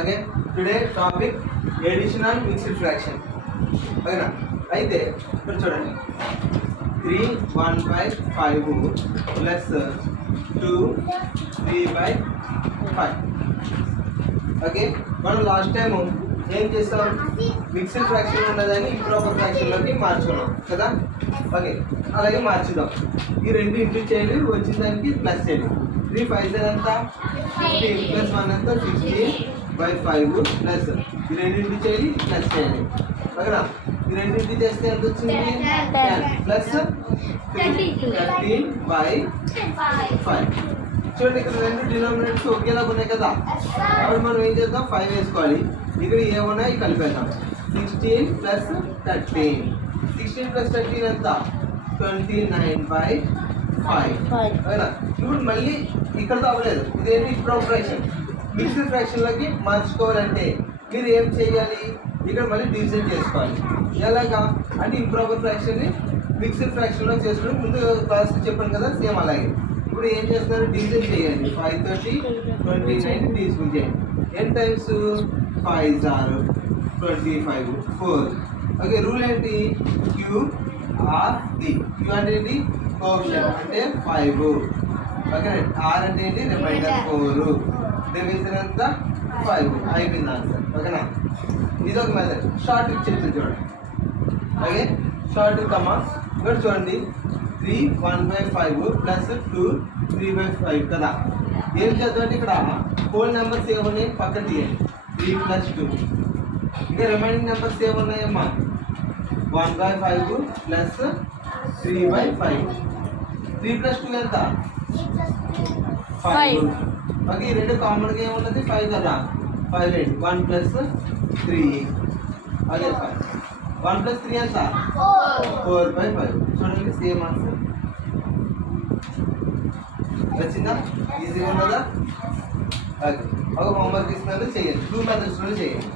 Okay today topic addition and mixed fraction ఓకేనా. అయితే ఇప్పుడు చూడండి 3 1/5 ప్లస్ 2 3/5. ఓకే మనం లాస్ట్ టైం ఏం చేస్తాం, మిక్స్డ్ ఫ్రాక్షన్ ఉన్నదని ఇంప్రాపర్ ఫ్రాక్షన్లోకి మార్చుకున్నాం కదా. ఓకే అలాగే మార్చుదాం. ఈ రెండు ఇంటూ చేయండి, వచ్చిన దానికి ప్లస్ చేయండి. 3 5 ఎంత 15 ప్లస్ 1 ఎంత 16/5 ప్లస్ ఈ రెండు ఇంటూ చేయాలి ప్లస్ చేయండి ఓకేనా. ఈ రెండు ఇంటూ చేస్తే ఎంత వచ్చింది 10 ప్లస్ 13/5. చూడండి ఇక్కడ రెండు డినామినేటర్స్ ఒకేలా ఉన్నాయి కదా, కాబట్టి మనం ఏం చేద్దాం 5 వేసుకోవాలి. ఇక్కడ ఏమున్నాయి కలిపేద్దాం. 16 ప్లస్ 13 16 ప్లస్ 13 ఎంత 29/5 ఓకేనా. ఇప్పుడు మళ్ళీ ఇక్కడ అవ్వలేదు, ఇదేంటి ఇంప్రాపర్ ఫ్రాక్షన్. మిక్స్డ్ ఫ్రాక్షన్లోకి మార్చుకోవాలంటే మీరు ఏం చేయాలి, ఇక్కడ మళ్ళీ డివిజన్ చేసుకోవాలి. ఎలాగా అంటే ఇంప్రాపర్ ఫ్రాక్షన్ని మిక్స్డ్ ఫ్రాక్షన్లో చేసుకుని ముందు క్లాస్ చెప్పాను కదా, సేమ్ అలాగే. ఇప్పుడు ఏం చేస్తున్నారు, డివిజన్ చేయండి. 5 30 29 డివిజన్ చేయండి. N times 5 are 25 4. Okay rule ఏంటి, క్యూ ఆర్ డి. క్యూ అంటే ఏంటి కోఎఫిషియంట్ అంటే 5 ఓకే. ఆర్ అంటే ఏంటి రిమైండర్ 4. డివిజన్ ఎంత 5 అయిపోయింది ఆన్సర్ ఓకేనా. ఇది ఒక మెథడ్. షార్ట్ చెప్తుంది చూడండి. ఓకే షార్ట్ కమా ఇక్కడ చూడండి 3 1/5 ప్లస్ 2 3/5 కదా. ఏం చేద్దామంటే ఇక్కడ హోల్ నెంబర్స్ ఏమున్నాయి పక్కన తీయండి. 3 ప్లస్ 2 ఇంకా రిమైనింగ్ నెంబర్స్ ఏమున్నాయమ్మా 1/5 ప్లస్ 3/5. 3 ప్లస్ 2 ఎంత 5. ఓకే ఈ రెండు కామన్గా ఏమున్నది 5 కదా. 5 ఏంటి 1 ప్లస్ 3 అదే 5. 1 ప్లస్ 3 ఎంత 4/5. చూడండి సేమ్ ఆన్సర్ వచ్చిందా, ఈజీగా ఉన్నదా. ఓకే ఒక హోంవర్క్ ఇస్తున్నారు చేయండి, 2 మెథడ్స్లో చేయండి.